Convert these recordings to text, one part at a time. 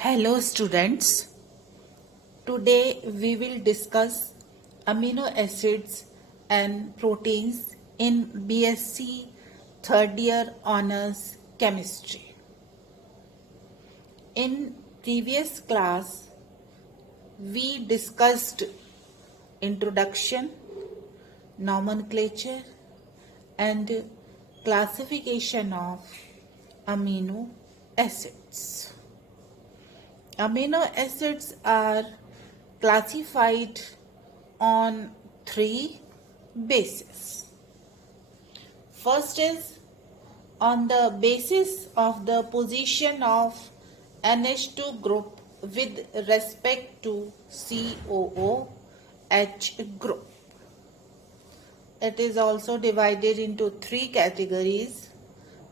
Hello students, today we will discuss amino acids and proteins in BSc third year honors chemistry. In previous class we discussed introduction, nomenclature and classification of amino acids. Amino acids are classified on three bases. First is on the basis of the position of NH2 group with respect to COOH group. It is also divided into three categories.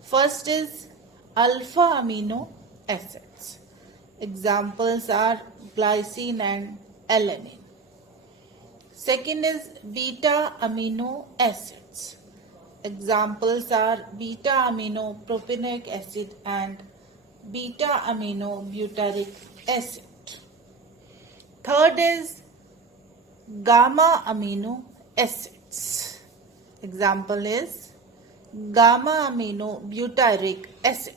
First is alpha amino acids. Examples are glycine and alanine. Second is beta amino acids. Examples are beta amino propanoic acid and beta amino butyric acid. Third is gamma amino acids. Example is gamma amino butyric acid.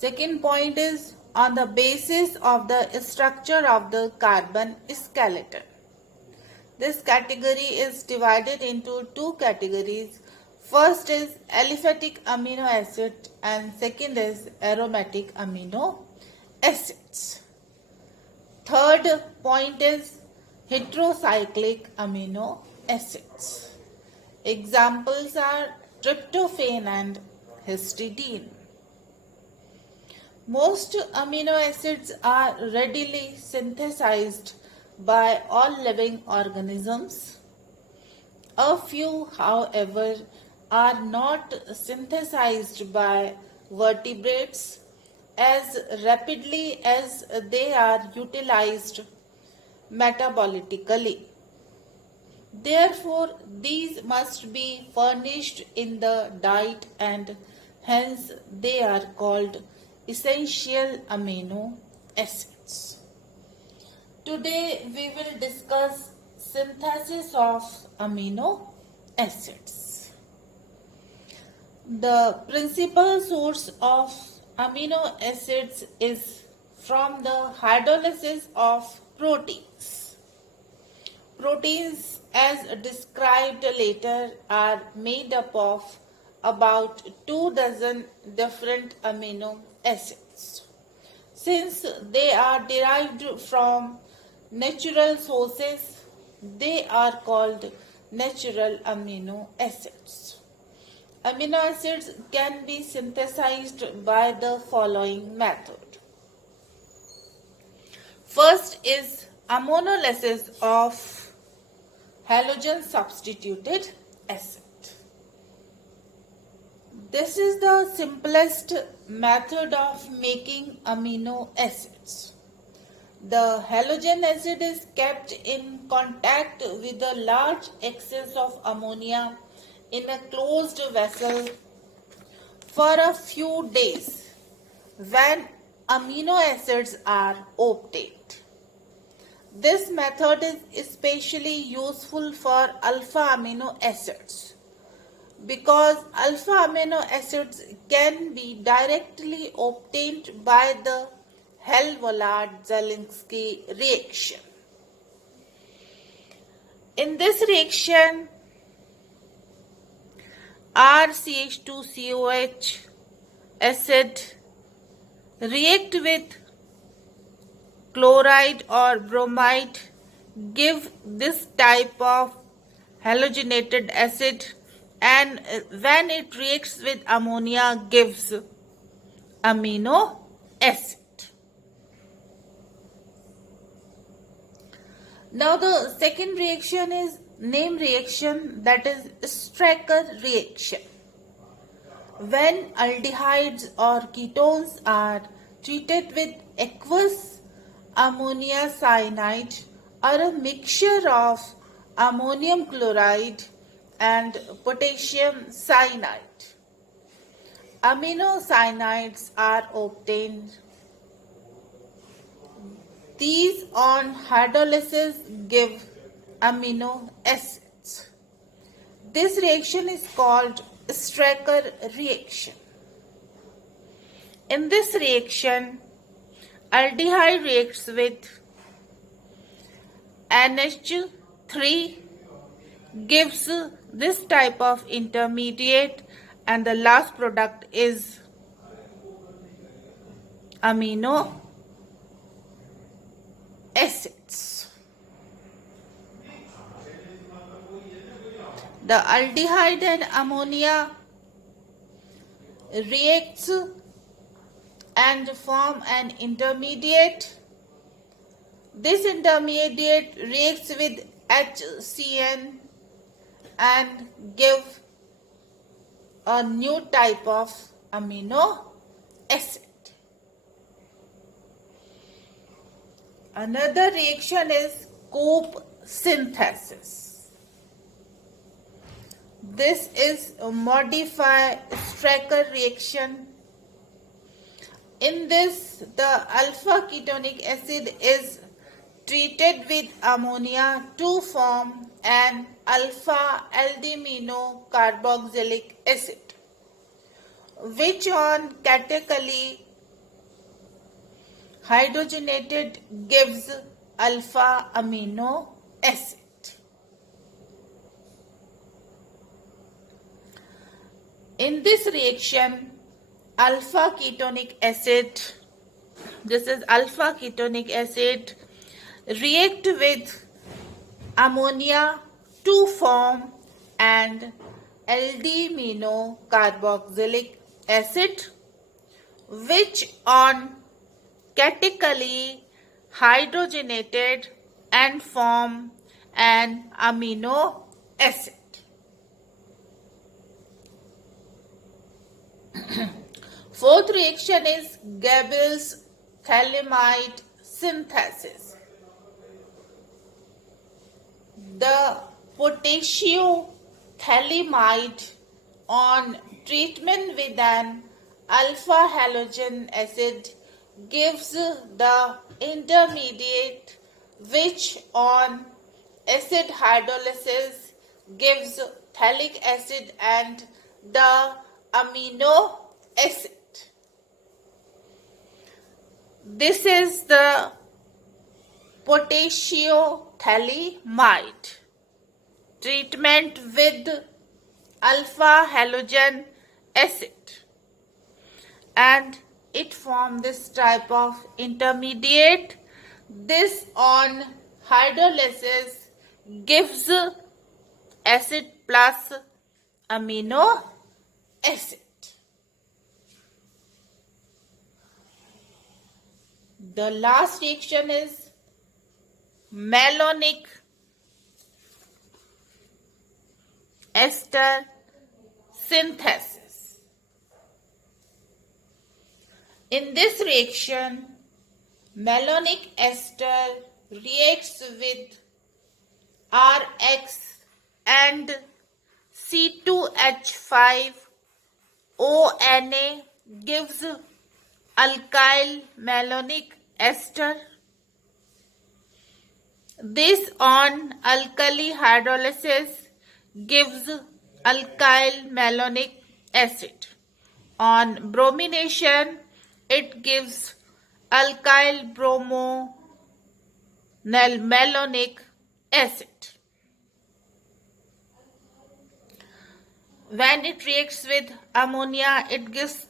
Second point is on the basis of the structure of the carbon skeleton. This category is divided into two categories. First is aliphatic amino acid and second is aromatic amino acids. Third point is heterocyclic amino acids. Examples are tryptophan and histidine. Most amino acids are readily synthesized by all living organisms. A few, however, are not synthesized by vertebrates as rapidly as they are utilized metabolically. Therefore, these must be furnished in the diet and hence they are called essential amino acids. Today we will discuss synthesis of amino acids. The principal source of amino acids is from the hydrolysis of proteins. Proteins, as described later, are made up of about 24 different amino acids. Since they are derived from natural sources, they are called natural amino acids. Amino acids can be synthesized by the following method. First is ammonolysis of halogen substituted acid. This is the simplest method of making amino acids. The halogen acid is kept in contact with a large excess of ammonia in a closed vessel for a few days when amino acids are obtained. This method is especially useful for alpha amino acids because alpha amino acids can be directly obtained by the Hell-Vollard-Zielinski reaction. In this reaction, RCH2COH acid react with chloride or bromide, give this type of halogenated acid, and when it reacts with ammonia gives amino acid. Now the second reaction is name reaction, that is Straker reaction. When aldehydes or ketones are treated with aqueous ammonia cyanide or a mixture of ammonium chloride and potassium cyanide, aminocyanides are obtained. These on hydrolysis give amino acids. This reaction is called Strecker reaction. In this reaction, aldehyde reacts with NH3, gives this type of intermediate, and the last product is amino acids. The aldehyde and ammonia reacts and form an intermediate. This intermediate reacts with HCN and give a new type of amino acid. Another reaction is Coop synthesis. This is a modified Strecker reaction. In this, the alpha ketonic acid is treated with ammonia to form an alpha aldimino carboxylic acid, which on catalytically hydrogenated gives alpha amino acid. In this reaction, alpha ketonic acid, this is alpha ketonic acid, react with ammonia to form an aldimino carboxylic acid, which on catalytically hydrogenated and form an amino acid. Fourth reaction is Gabel's Thalamite synthesis. The potassiothalamide on treatment with an alpha halogen acid gives the intermediate, which on acid hydrolysis gives phthalic acid and the amino acid. This is the potassiothalamide treatment with alpha halogen acid, and it forms this type of intermediate. This on hydrolysis gives acid plus amino acid. The last reaction is malonic ester synthesis. In this reaction, malonic ester reacts with Rx and C2H5ONA gives alkyl malonic ester. This on alkali hydrolysis gives alkyl malonic acid. On bromination, it gives alkyl bromo malonic acid. When it reacts with ammonia, it gives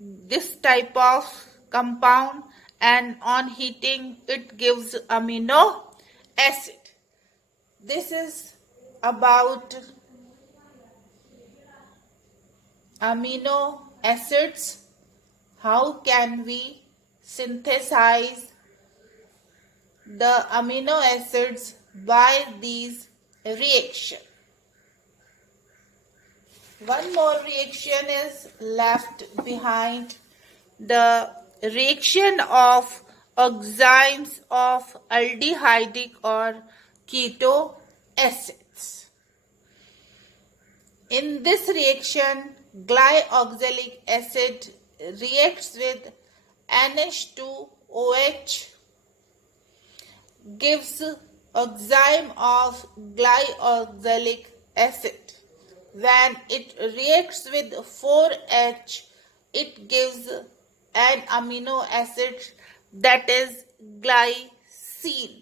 this type of compound, and on heating it gives amino acid. This is about amino acids. How can we synthesize the amino acids by these reactions? One more reaction is left behind, the reaction of oximes of aldehydic or keto acids. In this reaction, glyoxylic acid reacts with NH2OH, gives enzyme of glyoxylic acid. When it reacts with 4H, it gives an amino acid, that is glycine.